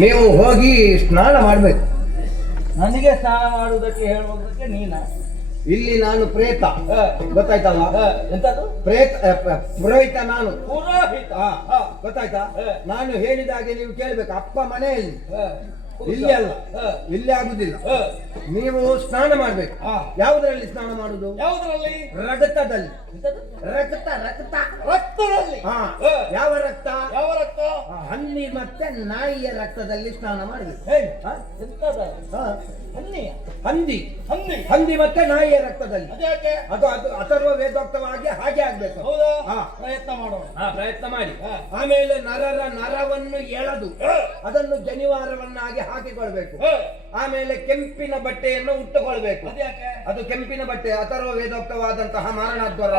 ನೀವು ಹೋಗಿ ಸ್ನಾನ ಮಾಡ್ಬೇಕು. ನನಗೆ ಸ್ನಾನ ಮಾಡುವುದಕ್ಕೆ ಹೇಳುವುದಕ್ಕೆ ನೀನ ಇಲ್ಲಿ ನಾನು ಪ್ರೇತ, ಗೊತ್ತಾಯ್ತಲ್ಲ? ಎಂತದು ಪುರೋಹಿತ ನಾನು. ಪುರೋಹಿತ ಗೊತ್ತಾಯ್ತಾ? ನಾನು ಹೇಳಿದಾಗೆ ನೀವು ಕೇಳ್ಬೇಕು. ಅಪ್ಪ ಮನೆಯಲ್ಲಿ, ಇಲ್ಲಿ ಅಲ್ಲ, ಇಲ್ಲಿ ಆಗುದಿಲ್ಲ. ನೀವು ಸ್ನಾನ ಮಾಡ್ಬೇಕು. ಯಾವುದ್ರಲ್ಲಿ ಸ್ನಾನ ಮಾಡುದು? ಯಾವುದ್ರಲ್ಲಿ? ರಕ್ತದಲ್ಲಿ. ರಕ್ತ ರಕ್ತ ರಕ್ತದಲ್ಲಿ. ಯಾವ ರಕ್ತ? ಯಾವ ರಕ್ತ? ಹಂದಿ ಮತ್ತೆ ನಾಯಿಯ ರಕ್ತದಲ್ಲಿ ಸ್ನಾನ ಮಾಡಬೇಕು. ಹಂದಿ ಹಂದಿ ಹಂದಿ ಮತ್ತೆ ನಾಯಿಯ ರಕ್ತದಲ್ಲಿ. ಅದು ಅದು ಅಥರ್ವ ವೇದೋಕ್ತವಾಗಿ ಹಾಗೆ ಆಗ್ಬೇಕು. ಪ್ರಯತ್ನ ಮಾಡೋಣ. ಪ್ರಯತ್ನ ಮಾಡಿ. ಆಮೇಲೆ ನರವನ್ನು ಎಳೆದು ಅದನ್ನು ಜನಿವಾರವನ್ನಾಗಿ ಹಾಕಿಕೊಳ್ಬೇಕು. ಆಮೇಲೆ ಕೆಂಪಿನ ಬಟ್ಟೆಯನ್ನು ಉಟ್ಟುಕೊಳ್ಬೇಕು. ಅದು ಕೆಂಪಿನ ಬಟ್ಟೆ ಅಥರ್ವ ವೇದೋಕ್ತವಾದಂತಹ ಮಾರಣಾದ್ವಾರ,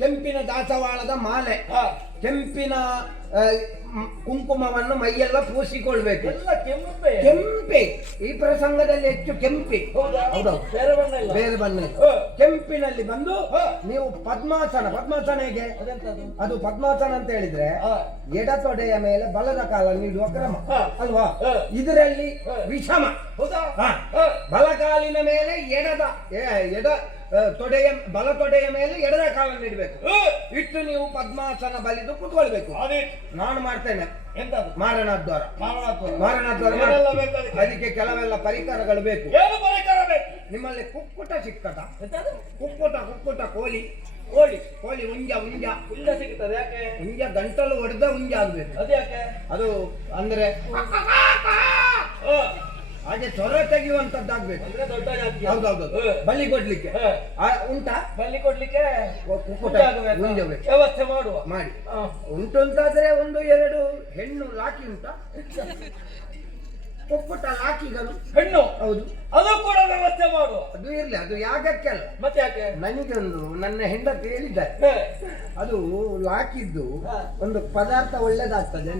ಕೆಂಪಿನ ದಾಸವಾಳದ ಮಾಲೆ, ಕೆಂಪಿನ ಕುಂಕುಮವನ್ನು ಮೈಯೆಲ್ಲ ಪೂಸಿಕೊಳ್ಬೇಕು. ಕೆಂಪೆ ಈ ಪ್ರಸಂಗದಲ್ಲಿ ಹೆಚ್ಚು ಕೆಂಪೆ. ಬೇರೆ ಬಣ್ಣ ಕೆಂಪಿನಲ್ಲಿ ಬಂದು ನೀವು ಪದ್ಮಾಸನ ಹೇಗೆ? ಅದು ಪದ್ಮಾಸನ ಅಂತ ಹೇಳಿದ್ರೆ ಎಡ ತೊಡೆಯ ಮೇಲೆ ಬಲದ ಕಾಲ ನೀಡುವ ಕ್ರಮ ಅಲ್ವಾ? ಇದರಲ್ಲಿ ವಿಷಮ. ಬಲಕಾಲಿನ ಮೇಲೆ ಎಡ ತೊಡೆಯ ಬಲ ತೊಡೆಯ ಮೇಲೆ ಎಡದ ಕಾಲನ್ನು ಇಡಬೇಕು. ಇಟ್ಟು ನೀವು ಪದ್ಮಾಸನ ಬಲಿದು ಕೂತ್ಕೊಳ್ಬೇಕು. ನಾನು ಮಾಡ್ತೇನೆ. ಮಾರಣಾದ್ವಾರ ಅದಕ್ಕೆ ಕೆಲವೆಲ್ಲ ಪರಿಕರಗಳು ಬೇಕು. ನಿಮ್ಮಲ್ಲಿ ಕುಕ್ಕುಟ ಸಿಗ್ತದ? ಕುಕ್ಕುಟ ಕೋಳಿ ಉಂಜ ಸಿಗ್ತದೆ. ಯಾಕೆ? ಉಂಜ ಗಂಟಲು ಹೊಡೆದ ಉಂಜ ಆಗ್ಬೇಕು. ಅದು ಅಂದ್ರೆ ಹಾಗೆ ಚೊರ ತೆಗೆಯುವಂತದ್ದಾಗ್ಬೇಕು. ಹೌದೌದು. ಬಲಿ ಕೊಡ್ಲಿಕ್ಕೆ ಉಂಟಾ? ಬಲಿ ಕೊಡ್ಲಿಕ್ಕೆ ವ್ಯವಸ್ಥೆ ಮಾಡುವ ಮಾಡಿ. ಉಂಟು ಅಂತಾದ್ರೆ 1-2 ಹೆಣ್ಣು ಲಾಕಿ ಉಂಟಾ? ಕುಕ್ಕುಟ ಲಾಕಿಗಳು ಹೆಣ್ಣು. ಹೌದು, ಅದು ಕೂಡ ವ್ಯವಸ್ಥೆ ಮಾಡುವ. ಅದು ಇರ್ಲಿ, ಅದು ಯಾಗಕ್ಕೆಲ್ಲ. ಮತ್ತೆ ಯಾಕೆ? ನನಗೊಂದು ನನ್ನ ಹೆಂಡತಿ ಹೇಳಿದ್ದಾರೆ, ಅದು ಲಾಕಿದ್ದು ಒಂದು ಪದಾರ್ಥ ಒಳ್ಳೇದಾಗ್ತದೆ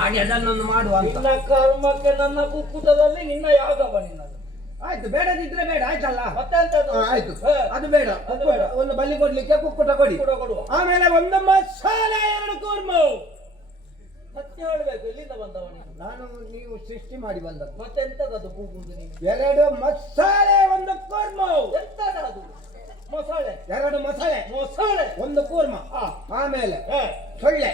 ಹಾಗೆ ಅದನ್ನೊಂದು ಮಾಡುವ. ನಿನ್ನ ಕರ್ಮಕ್ಕೆ ನನ್ನ ಕುಕ್ಕುಟದಲ್ಲಿ ನಿನ್ನ ಯಾಗವ ನಿನ್ನದು. ಆಯ್ತು, ಬೇಡದಿದ್ರೆ ಬೇಡ, ಆಯ್ತಲ್ಲ? ಮತ್ತೆ ಆಯ್ತು, ಅದು ಬೇಡ. ಒಂದು ಬಲಿ ಕೊಡ್ಲಿಕ್ಕೆ ಕುಕ್ಕುಟ ಕೊಡಿ. ಆಮೇಲೆ ಒಂದು ಮಸಾಲೆ, 2 ಕೂರ್ಮು. ಸತ್ಯ ಹೇಳ್ಬೇಕು. ಎಲ್ಲಿಂದ ಬಂದವ ನಾನು? ನೀವು ಸೃಷ್ಟಿ ಮಾಡಿ ಬಂದದ್ದು. ಮತ್ತೆ ಎಂತದದು ಕೂಗುವುದು ನೀನು? 2 ಮಸಾಲೆ, 1 ಕೂರ್ಮು. ಎಂತದದು? ಮೊಸಳೆ. 2 ಮಸಾಲೆ, 1 ಕೂರ್ಮ. ಆಮೇಲೆ ಸೊಳ್ಳೆ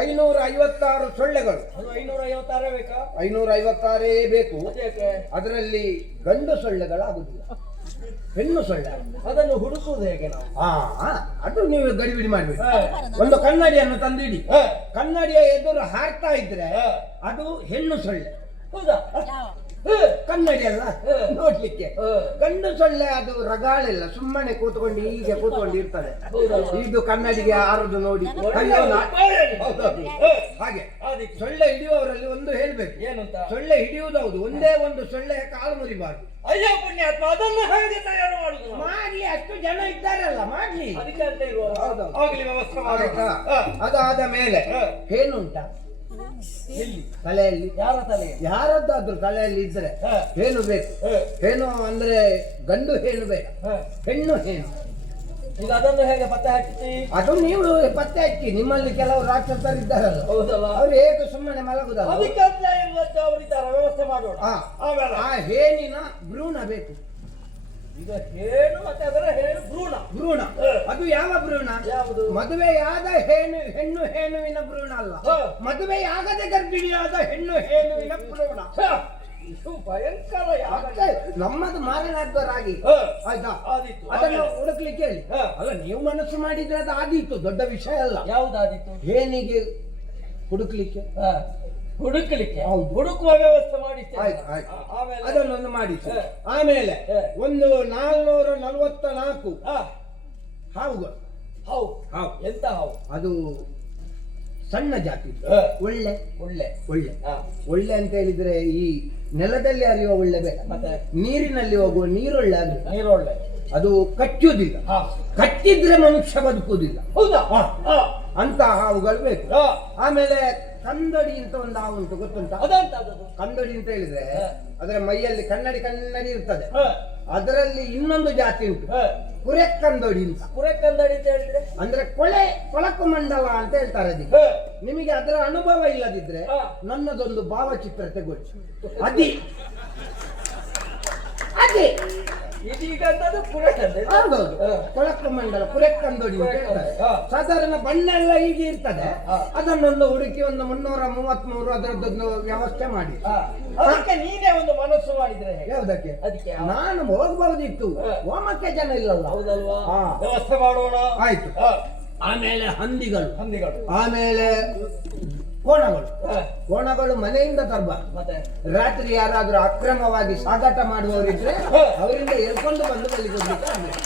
556 ಸೊಳ್ಳೆಗಳು. ಅದು 556 ಬೇಕಾ? 556 ಬೇಕು. ಅದರಲ್ಲಿ ಗಂಡು ಸೊಳ್ಳೆಗಳಾಗುದಿಲ್ಲ, ಹೆಣ್ಣು ಸೊಳ್ಳೆ. ಅದನ್ನು ಹುಡುಕುವುದು ಹೇಗೆ ನಾವು? ಅದು ನೀವು ಗಡಿಬಿಡಿ ಮಾಡ್ಬೇಕು. ಒಂದು ಕನ್ನಡಿಯನ್ನು ತಂದಿಡಿ. ಕನ್ನಡಿಯ ಎದುರು ಹಾರ್ತಾ ಇದ್ರೆ ಅದು ಹೆಣ್ಣು ಸೊಳ್ಳೆ. ಹೌದಾ? ಕನ್ನಡಿ ಅಲ್ಲ ನೋಡ್ಲಿಕ್ಕೆ. ಗಂಡು ಸೊಳ್ಳೆ ಅದು ರಗಾಳಿಲ್ಲ, ಸುಮ್ಮನೆ ಕೂತ್ಕೊಂಡು ಹೀಗೆ ಕೂತ್ಕೊಂಡು ಇರ್ತದೆ. ಇದು ಕನ್ನಡಿಗೆ ಆರುದು ನೋಡಿ ಹಾಗೆ. ಸೊಳ್ಳೆ ಹಿಡಿಯುವವರಲ್ಲಿ ಒಂದು ಹೇಳ್ಬೇಕು. ಏನಂತ? ಸೊಳ್ಳೆ ಹಿಡಿಯುವುದೌದು, ಒಂದೇ ಒಂದು ಸೊಳ್ಳೆ ಕಾಲು ಮುರಿಬಾರ್ದು. ಅಯ್ಯೋ ಪುಣ್ಯಾತ್ಮ, ಅದನ್ನು ಹೇಗೆ ತಯಾರು ಮಾಡುದು? ಮಾಡ್ಲಿ, ಅಷ್ಟು ಜನ ಇದ್ದಾರಲ್ಲ, ಮಾಡ್ಲಿ. ಆಗಲಿ, ವ್ಯವಸ್ಥೆ ಆಯ್ತಾ? ಅದಾದ ಮೇಲೆ ಹೇನುಂಟಾ? ತಲೆಯಲ್ಲಿ ಯಾರ ತಲೆ? ಯಾರದ್ದಾದ್ರೂ ತಲೆಯಲ್ಲಿ ಇದ್ರೆ ಹೇನು ಬೇಕು. ಹೇನು ಅಂದ್ರೆ ಗಂಡು ಹೇನು ಬೇಡ, ಹೆಣ್ಣು ಹೇನು. ಈಗ ಅದನ್ನು ಹೇಗೆ ಪತ್ತೆ ಹಾಕಿ? ಅದು ನೀವು ಪತ್ತೆ ಹಚ್ಚಿ. ನಿಮ್ಮಲ್ಲಿ ಕೆಲವು ರಾಕ್ಷಸರಿದ್ದಾರಲ್ಲ, ಅವ್ರು ಹೇಗೆ ಸುಮ್ಮನೆ ಮಲಗುದಲ್ಲ, ವ್ಯವಸ್ಥೆ ಮಾಡೋಣ. ಆ ಹೇನಿನ ಭ್ರೂಣ ಬೇಕು. ಈಗ ಹೇಳು ಮತ್ತೆ ಅದರ ಹೇಳು ಭ್ರೂಣ. ಅದು ಯಾವ ಭ್ರೂಣ? ಯಾವುದು? ಮದುವೆಯಾದ ಹೆಣ್ಣು ಹೇನುವಿನ ಭ್ರೂಣ ಅಲ್ಲ, ಮದುವೆಯಾಗದೆ ಗರ್ಭಿಣಿಯಾದ ಹೆಣ್ಣು ಹೇನುವಿನ ಭ್ರೂಣ. ಭಯಂಕರ. ನಮ್ಮದು ಮಾರಣಾದ್ವರಾಗಿ ಆಯ್ತಾ? ಅದನ್ನು ಹುಡುಕ್ಲಿಕ್ಕೆ ಹೇಳಿ. ಅಲ್ಲ, ನೀವು ಮನಸ್ಸು ಮಾಡಿದ್ರೆ ಅದು ಆದೀತು, ದೊಡ್ಡ ವಿಷಯ ಅಲ್ಲ. ಯಾವುದಾದೀತು? ಹೇನಿಗೆ ಹುಡುಕ್ಲಿಕ್ಕೆ ಹುಡುಕುವ ವ್ಯವಸ್ಥೆ ಮಾಡಿ. ಅದನ್ನೊಂದು ಮಾಡಿ. ಆಮೇಲೆ ಒಂದು 444 ಹಾವುಗಳು. ಎಂತ ಹಾವು? ಅದು ಸಣ್ಣ ಜಾತಿ. ಒಳ್ಳೆ ಒಳ್ಳೆ ಒಳ್ಳೆ ಒಳ್ಳೆ ಅಂತ ಹೇಳಿದ್ರೆ ಈ ನೆಲದಲ್ಲಿ ಹರಿಯುವ ಒಳ್ಳೆ ಬೇಡ, ಮತ್ತೆ ನೀರಿನಲ್ಲಿ ಹೋಗುವ ನೀರೊಳ್ಳೆ. ಅದು ನೀರೊಳ್ಳೆ, ಅದು ಕಚ್ಚುವುದಿಲ್ಲ, ಕಚ್ಚಿದ್ರೆ ಮನುಷ್ಯ ಬದುಕುವುದಿಲ್ಲ. ಹೌದಾ? ಅಂತ ಹಾವುಗಳು ಬೇಕು. ಆಮೇಲೆ ಕಂದಡಿ ಅಂತ ಒಂದು ಹಾವು ಉಂಟು, ಗೊತ್ತುಂಟ? ಅದಂತ ಅದು ಕಂದಡಿ ಅಂತ ಹೇಳಿದ್ರೆ ಅದರ ಮೈಯಲ್ಲಿ ಕನ್ನಡಿ ಇರ್ತದೆ. ಹ, ಅದರಲ್ಲಿ ಇನ್ನೊಂದು ಜಾತಿ ಉಂಟು, ಹ. ಕುರೆಕ್ಕಂದಡಿ ಅಂತ. ಕುರೆಕಂದಡಿ ಅಂತ ಹೇಳಿದ್ರೆ ಅಂದ್ರೆ ಕೊಳಕು ಮಂಡಲ ಅಂತ ಹೇಳ್ತಾರೆ ಅದಕ್ಕೆ. ಹ, ನಿಮಗೆ ಅದರ ಅನುಭವ ಇಲ್ಲದಿದ್ರೆ ಹ. ನನ್ನದೊಂದು ಭಾವಚಿತ್ರ ತಗೊಳ್ಳಿ. ಅದೇ ಅದೇ ಇದೀಗ ಅಂತದ್ದು ಕುರೆಕಂದಡಿ. ಹೌದೌದು, ಕೊಳಕು ಮಂಡಲ ಕುರೆಕ್ಕಂದಡಿ ಅಂತ ಹೇಳ್ತಾರೆ. ಹ. ಸಾಧಾರಣ ಬಣ್ಣ ಎಲ್ಲ ಹೀಗೆ ಇರ್ತದೆ. ಹ. ಅದನ್ನೊಂದು ಹುಡುಕಿ ಒಂದು 333 ಅದರದ್ದೊಂದು ವ್ಯವಸ್ಥೆ ಮಾಡಿ. ಹ, ಅದಕ್ಕೆ ನೀನೇ ಒಂದು ಮನಸ್ಸು ಮಾಡಿದ್ರೆ ಹೇಗೆ? ಯಾವುದಕ್ಕೆ? ಅದಕ್ಕೆ ನಾನು ಹೋಗ್ಬಹುದಿತ್ತು, ಹೋಮಕ್ಕೆ ಜನ ಇಲ್ಲಲ್ಲ. ಹೌದಲ್ವಾ? ಹಾ. ವ್ಯವಸ್ಥೆ ಮಾಡೋಣ. ಆಯ್ತು. ಹ, ಆಮೇಲೆ ಹಂದಿಗಳು, ಹಂದಿಗಳು. ಆಮೇಲೆ ಕೋಣಗಳು. ಹ, ಕೋಣಗಳು ಮನೆಯಿಂದ ತರಬಾರ್ದು. ಮತ್ತೆ ರಾತ್ರಿ ಯಾರಾದ್ರೂ ಅಕ್ರಮವಾಗಿ ಸಾಗಾಟ ಮಾಡುವವರಿದ್ರೆ ಅವರಿಂದ ಎಳ್ಕೊಂಡು ಬಂದು ಬಲಿ ಕೊಡ್ಲಿಕ್ಕೆ ಆಗ್ಬೇಕು.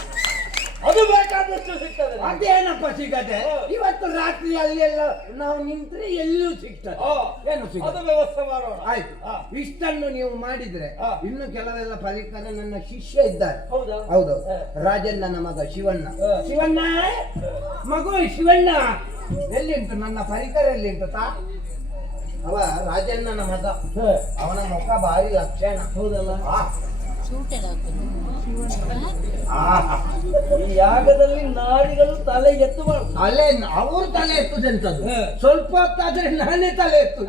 ಅದು ಬೇಕಾದಷ್ಟು ಸಿಗ್ತದೆ. ಅದೇನಪ್ಪ ಸಿಗದೆ? ಇವತ್ತು ರಾತ್ರಿ ಅಲ್ಲೆಲ್ಲ ನಾವು ನಿಂತ್ರೆ ಎಲ್ಲೂ ಸಿಗ್ತದೆ. ಹ, ಏನು ಅದು ಸಿಗ? ವ್ಯವಸ್ಥೆ ಮಾಡೋಣ. ಆಯ್ತು. ಹ. ಇಷ್ಟನ್ನು ನೀವು ಮಾಡಿದ್ರೆ ಹ. ಇನ್ನು ಕೆಲವೆಲ್ಲ ಪರಿಕರ ನನ್ನ ಶಿಷ್ಯ ಇದ್ದಾರೆ. ಹೌದಾ? ಹೌದು. ಹ. ರಾಜಣ್ಣನ ಮಗ ಶಿವಣ್ಣ. ಹ. ಶಿವಣ್ಣ ಮಗು ಶಿವಣ್ಣ ಎಲ್ಲಿಂಟು ನನ್ನ ಪರಿಕರ ಎಲ್ಲಿಂಟು ತಾ? ಅವ ರಾಜಣ್ಣನ ಮಗ, ಹ. ಅವನ ಮುಖ ಭಾರಿ ಲಕ್ಷಣ. ಹೌದಲ್ಲ? ಆ, ಆ, ಈ ಯಾಗದಲ್ಲಿ ನಾಡಿಗಳು ತಲೆ ಎತ್ತಬಾರ್ದು. ಅಲ್ಲೇ ಅವ್ರ ತಲೆ ಎತ್ತುದಂತದ್ದು. ಹ. ಸ್ವಲ್ಪ ಹೊತ್ತಾದ್ರೆ ನಾನೇ ತಲೆ ಎತ್ತು.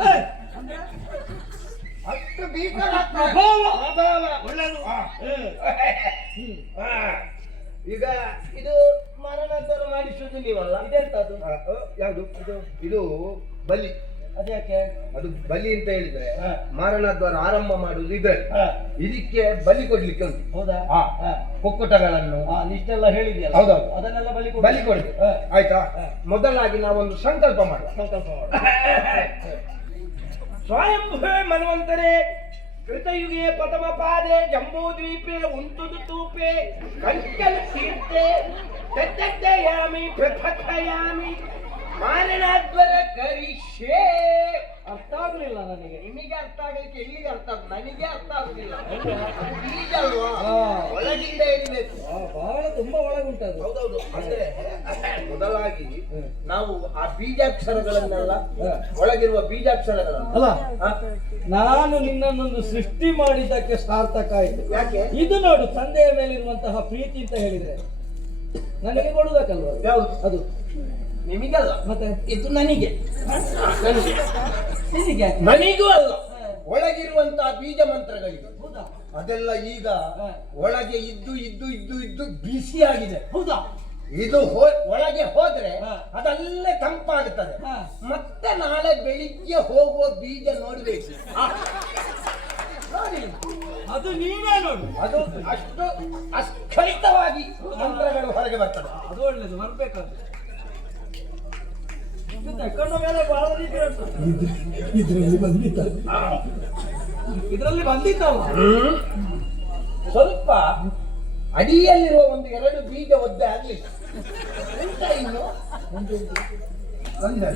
ಅಷ್ಟು ಭೀಕರ ಒಳ್ಳೆದು. ಈಗ ಇದು ಮರಣೋತ್ತರ ಮಾಡಿಸುವುದು ನೀವಲ್ಲ? ಇದೆಂತದ್ದು? ಯಾವುದು ಇದು ಬಲಿ. ಅದ್ಯಾಕೆ? ಅದು ಬಲಿ ಅಂತ ಹೇಳಿದ್ರೆ ಹ. ಮಾರಣದ್ವಾರ ಆರಂಭ ಮಾಡುವುದು ಇದೆ. ಹ. ಇದಕ್ಕೆ ಬಲಿ ಕೊಡ್ಲಿಕ್ಕೆ ಉಂಟು. ಹೌದಾ? ಹಾ. ಹ. ಕುಕ್ಕುಟಗಳನ್ನು ಇಷ್ಟೆಲ್ಲ ಹೇಳಿದ್ಯಲ್ಲ. ಹೌದೌದು. ಅದನ್ನೆಲ್ಲ ಬಲಿ ಕೊಡಿ. ಹ. ಆಯ್ತಾ? ಹ. ಮೊದಲಾಗಿ ನಾವೊಂದು ಸಂಕಲ್ಪ ಮಾಡುವ. ಸಂಕಲ್ಪ ಮಾಡು. ಸ್ವಯಂಭುವೆ ಮನ್ವಂತರೆ ಕೃತಯುಗೆ ಪ್ರಥಮ ಪಾದೆ ಜಂಬೂದ್ವೀಪೆ ಉಂಟುದು ತೂಪೆ ಕಂಕಲ ತೀರ್ತೆ ತತ್ತಯಾಮಿ ಪ್ರಥಯಾಮಿ ಮಾರಣಾದ್ವರ ಕರಿಷ್ಯೆ. ಅರ್ಥ ಆಗ್ಲಿಲ್ಲ ನನಗೆ. ನಿಮಗೆ ಅರ್ಥ ಆಗ್ಲಿಕ್ಕೆ ಎಲ್ಲಿಗೆ ಅರ್ಥ ಆಗುದು? ನನಗೆ ಅರ್ಥ ಆಗುದಿಲ್ಲ. ಅದು ಬೀಜ ಅಲ್ವಾ? ಹಾ. ಒಳಗಿಂದ ಎಳಿಬೇಕು. ಬಹಳ ತುಂಬಾ ಒಳಗುಂಟದು. ಹೌದೌದು. ಅಂದ್ರೆ ಮೊದಲಾಗಿ ನಾವು ಆ ಬೀಜಾಕ್ಷರಗಳನ್ನೆಲ್ಲ, ಒಳಗಿರುವ ಬೀಜಾಕ್ಷರಗಳನ್ನು ಅಲ್ಲ, ಹಾ? ನಾನು ನಿನ್ನನ್ನೊಂದು ಸೃಷ್ಟಿ ಮಾಡಿದ್ದಕ್ಕೆ ಸಾರ್ಥಕ ಆಯ್ತು. ಯಾಕೆ? ಇದು ನೋಡು, ತಂದೆಯ ಮೇಲಿರುವಂತಹ ಪ್ರೀತಿ ಅಂತ ಹೇಳಿದ್ರೆ ನನಗೆ ಕೊಡುವುದಕ್ಕಲ್ವ? ಯಾವುದು? ಅದು ನಿಮಗಲ್ಲ, ಮತ್ತೆ ಇದು ನನಗೆ. ನಿನಗೆ? ನನಗೂ ಅಲ್ಲ, ಒಳಗಿರುವಂತಹ ಬೀಜ ಮಂತ್ರಗಳಿಗೆ. ಹೌದಾ? ಅದೆಲ್ಲ ಈಗ ಒಳಗೆ ಇದ್ದು ಇದ್ದು ಇದ್ದು ಇದ್ದು ಬಿಸಿಯಾಗಿದೆ. ಹೌದಾ? ಇದು ಒಳಗೆ ಹೋದ್ರೆ ಹ. ಅದಲ್ಲೇ ತಂಪಾಗುತ್ತದೆ. ಹ. ಮತ್ತೆ ನಾಳೆ ಬೆಳಿಗ್ಗೆ ಹೋಗುವ ಬೀಜ ನೋಡ್ಬೇಕು. ನೋಡಿ, ಅದು ನೀನೇ ನೋಡು. ಅದು ಅಷ್ಟು ಅಸ್ಖಲಿತವಾಗಿ ಮಂತ್ರಗಳು ಹೊರಗೆ ಬರ್ತದೆ. ಅದು ಒಳ್ಳೇದು, ಬರ್ಬೇಕಾದ್ರೆ ತಕೊಂಡು ಮೇಲೆ ಬಹಳ ರೀತಿ ಇದರಲ್ಲಿ ಬಂದಿತ್ತಲ್ಲ. ಸ್ವಲ್ಪ ಅಡಿಯಲ್ಲಿರುವ ಒಂದು 2 ಬೀಜ ಒದ್ದೆ ಆಗ್ಲಿ ಎಂತ ಇನ್ನು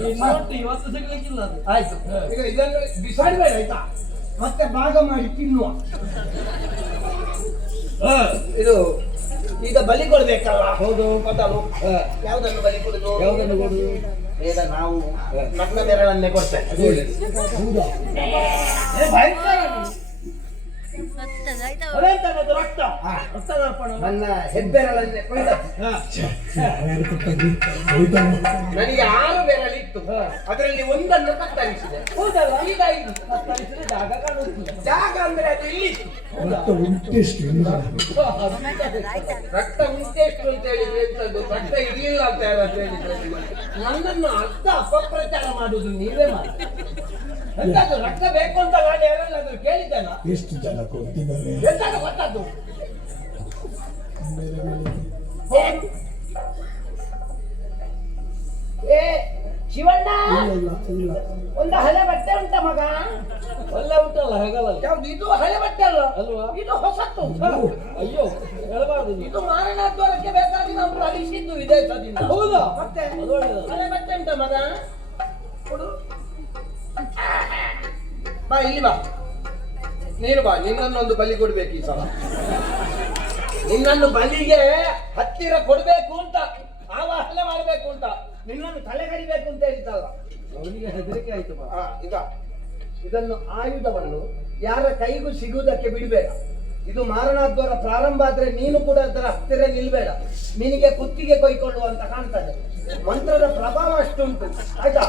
ಈ ನೋಟು ಇವತ್ತು ಸಿಗ್ಲಿಕ್ಕಿಲ್ಲ ಅದು. ಆಯ್ತು. ಈಗ ಇದನ್ನು ಬಿಸಾಡಬೇಡ ಆಯ್ತಾ? ಮತ್ತೆ ಭಾಗ ಮಾಡಿ ತಿನ್ನುವ. ಇದು ಈಗ ಬಲಿ ಕೊಡ್ಬೇಕಲ್ಲ? ಹೌದು. ಮೊದಲು ಯಾವುದನ್ನು ಬಲಿ ಕೊಡುದು? ಯಾವುದನ್ನು ಕೊಡುದು? ಈಗ ನಾವು ನನ್ನ ಬೆರಳನ್ನೇ ಕೊಡ್ತೇವೆ. ಅದು ಒಳ್ಳೆದು. ಭಯಂಕರ. ಅದೆಂತದ್ದು? ರಕ್ತ. ರಕ್ತದರ್ಪಣ. ನನ್ನ ಹೆಬ್ಬೆರಳನ್ನೇ ಕೊಯ್ದ. ನನಗೆ 6 ಬೆರಳಿತ್ತು, ಅದರಲ್ಲಿ ಒಂದನ್ನು ಕತ್ತರಿಸಿದೆ. ಹೌದಲ್ಲ? ಈಗ 5 ಕತ್ತರಿಸಿದ ಜಾಗ ಕಾಣುತ್ತಿಲ್ಲ. ಜಾಗ ಅಂದ್ರೆ ಅದು ಇಲ್ಲಿ ರಕ್ತ ಉಂಟೆಷ್ಟು ಅಂತ ಹೇಳಿದ್ರೆ ಎಂತದ್ದು? ರಕ್ತ ಇರ್ಲಿಲ್ಲ ಅಂತ ಯಾರಾದ್ರೂ ಹೇಳಿದ್ರೆ ನನ್ನನ್ನು ಅರ್ಧ ಅಪಪ್ರಚಾರ ಮಾಡುದು ನೀವೇ ಮಾಡಿ. ಎಂತದ್ದು ರಕ್ತ ಬೇಕು ಅಂತ ನಾನು ಯಾರನ್ನಾದ್ರೂ ಕೇಳಿದ್ದೇನಾ? ಎಷ್ಟು ಜನ ಕೊಡ್ತಿದ್ದಾರೆ? ಎಂತದ್ದು ಗೊತ್ತದ್ದು? ಏ ಶಿವಣ್ಣ, ಇಲ್ಲ. ಒಂದು ಹಳೆ ಬಟ್ಟೆ ಉಂಟ ಮಗ? ಒಳ್ಳೆ ಉಂಟಲ್ಲ ಹೇಗಲ್ಲ? ಯಾವ್ದು? ಇದು ಹಳೆ ಬಟ್ಟೆ ಅಲ್ಲ ಅಲ್ವಾ? ಇದು ಹೊಸತ್ತು. ಅಯ್ಯೋ, ಹೇಳಬಾರ್ದು. ಇದು ಮಾರಣಾದ್ವಾರಕ್ಕೆ ಬೇಕಾಗಿ ನಾವು ಕಳಿಸಿದ್ದು ವಿದೇಶದಿಂದ. ಹೌದಾ? ಮತ್ತೆ ಅದು ಒಳ್ಳೆಯದು. ಹಳೆ ಬಟ್ಟೆ ಉಂಟ ಮಗ? ಕೊಡು. ಬಾ ಇಲ್ಲಿ ಬಾ, ನೀನು ಬಾ. ನಿನ್ನನ್ನೊಂದು ಬಲಿ ಕೊಡ್ಬೇಕು ಈ ಸಲ. ನಿನ್ನನ್ನು ಬಲಿಗೆ ಹತ್ತಿರ ಕೊಡ್ಬೇಕು ಅಂತ, ಆವಾಹನೆ ಮಾಡ್ಬೇಕು ಅಂತ, ನಿನ್ನನ್ನು ತಲೆಗಡಿಬೇಕು ಅಂತ ಹೇಳ್ತಲ್ಲ. ಅವನಿಗೆ ಹೆದರಿಕೆ ಆಯ್ತು ಪಾಪ. ಈಗ ಇದನ್ನು ಆಯುಧವನ್ನು ಯಾರ ಕೈಗೂ ಸಿಗುವುದಕ್ಕೆ ಬಿಡಬೇಡ. ಇದು ಮಾರಣಾದ್ವಾರ ಪ್ರಾರಂಭ ಆದ್ರೆ ನೀನು ಕೂಡ ಅದರ ಹತ್ತಿರ ನಿಲ್ಬೇಡ. ನಿನಗೆ ಕುತ್ತಿಗೆ ಕೊಯ್ಕೊಳ್ಳುವಂತ ಕಾಣ್ತದೆ. ಮಂತ್ರದ ಪ್ರಭಾವ ಅಷ್ಟುಂಟು ಆಯ್ತಾ.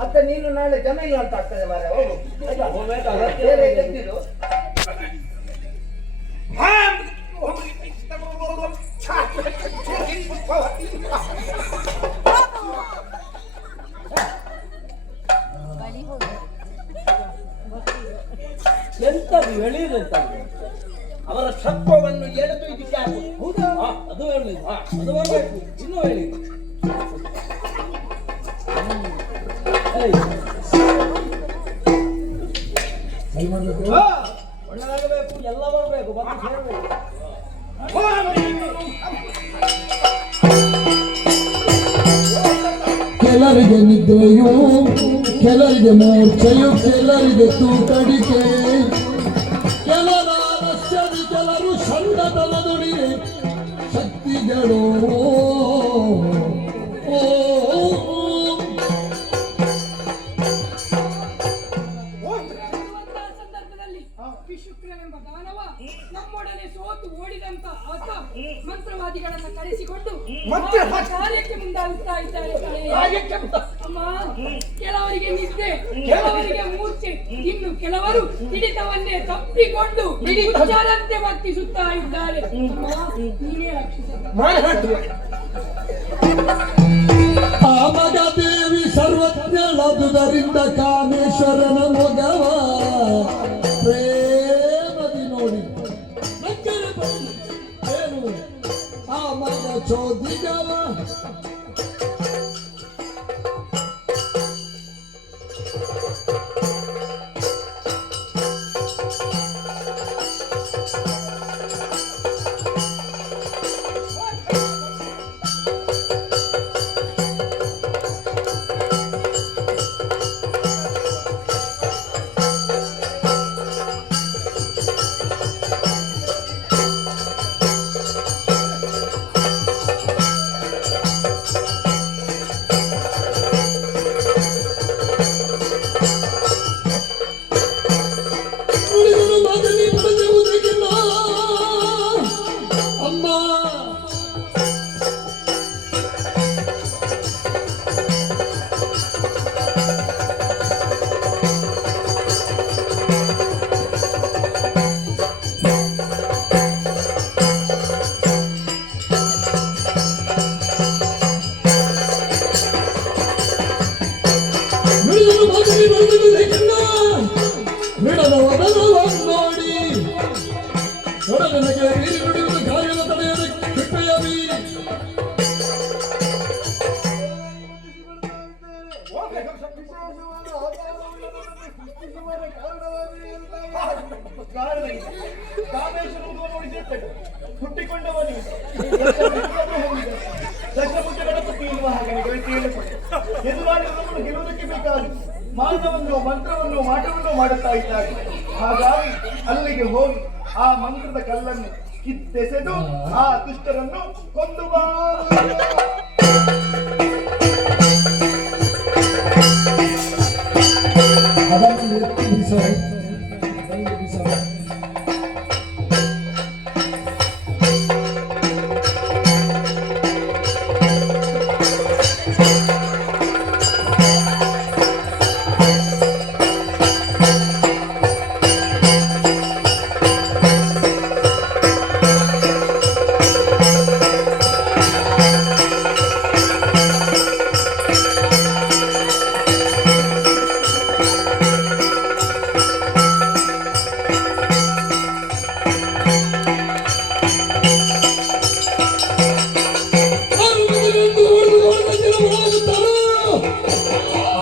ಮತ್ತೆ ನೀನು ನಾಳೆ ಜನ ಇಲ್ಲ ಅಂತ ಆಗ್ತದೆ ಮಾರ್ರೆ. ಹೋಗು ಆಯ್ತಾ. ಬೇರೆ ಎದ್ದಿರು. ಎಂತದು ಎಳೆಯುದಂತ ಅವರ ಸತ್ವವನ್ನು ಎಳೆದು ಇದಕ್ಕೆ ಹಾಕುದು. ಹೌದಾ? ಅದು ಹೇಳಿ ಅದು ಮಾಡಬೇಕು. ಇನ್ನೂ ಹೇಳಿ ಸರಿ ಮಾಡ್ಬೇಕು. ಒಳ್ಳೆದಾಗಬೇಕು, ಎಲ್ಲ ಮಾಡಬೇಕು, ಬಂದು ಸೇರಬೇಕು. ಕೆಲರಿಗೆ ನಿದ್ರೆಯು, ಕೆಲರಿಗೆ ಮೂರ್ಛೆಯು, ಕೆಲರಿಗೆ ತೂಕಡಿಕೆ, ಕೆಲರ ರಸ್ಯದಿ, ಕೆಲರು ಷಂಡತನದುಡಿ ಶಕ್ತಿಗಳು. ಸಂದರ್ಭದಲ್ಲಿ ವಿಶುಕ್ರನೆಂಬ ದಾನವ ನಮ್ಮೊಡನೆ ಸೋತು ಓಡಿದಂತ ಆತ ಮಂತ್ರವಾದಿಗಳನ್ನ ಕರೆಸಿಕೊಂಡು ಕಾರ್ಯಕ್ಕೆ ಮುಂದಾಗುತ್ತಾ ಇದ್ದಾರೆ. ಅಮ್ಮ, ಕೆಲವರಿಗೆ ನಿದ್ದೆ, ಕೆಲವರಿಗೆ ಮೂರ್ಛೆ, ಇನ್ನು ಕೆಲವರು ಹಿಡಿತವನ್ನೇ ತಪ್ಪಿಕೊಂಡು ಹುಚ್ಚರಂತೆ ವರ್ತಿಸುತ್ತಾ ಇದ್ದಾರೆ. ಅಮ್ಮ, ನೀನೇ ರಕ್ಷಿಸಬೇಕು. ಆ ಮಗ ದೇವಿ ಸರ್ವಜ್ಞಳದುದರಿಂದ ಕಾಮೇಶ್ವರನ ಮೊಗವ ಪ್ರೇಮದಿ ನೋಡಿ ನಕ್ಕರೆ ಬಂದು ಏನು ಆ ಮಗ ಚೋದಿಗವ. ನೋಡಿ ನನಗೆ ನೀರು ನುಡಿಯುವುದು ಕಾರ್ಯದ ತಡೆಯದ ಕೃಪೆಯ ಮೀರಿ ಹುಟ್ಟಿಕೊಂಡವನು ದಶಭುಜ ಗಣಪತಿ ಎನ್ನುವ ಹಾಗೆ ಎದುರಾಳಿಗಳನ್ನು ಗೆಲ್ಲುವುದಕ್ಕೆ ಬೇಕಾಗಿ ಮಾನವನ್ನು ಮಂತ್ರವನ್ನು ಮಾಟವನ್ನು ಮಾಡುತ್ತಾ ಇದ್ದಾರೆ. ಹಾಗಾಗಿ ಅಲ್ಲಿಗೆ ಹೋಗಿ ಆ ಮಂತ್ರದ ಕಲ್ಲನ್ನು ಕಿತ್ತೆಸೆದು ಆ ದುಷ್ಟರನ್ನು ಕೊಂದು ಬಾ.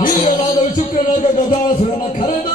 ವೀರನಾದ ಶುಕ್ರನಾದ ಗದಾಸುರನ ಕರೆದ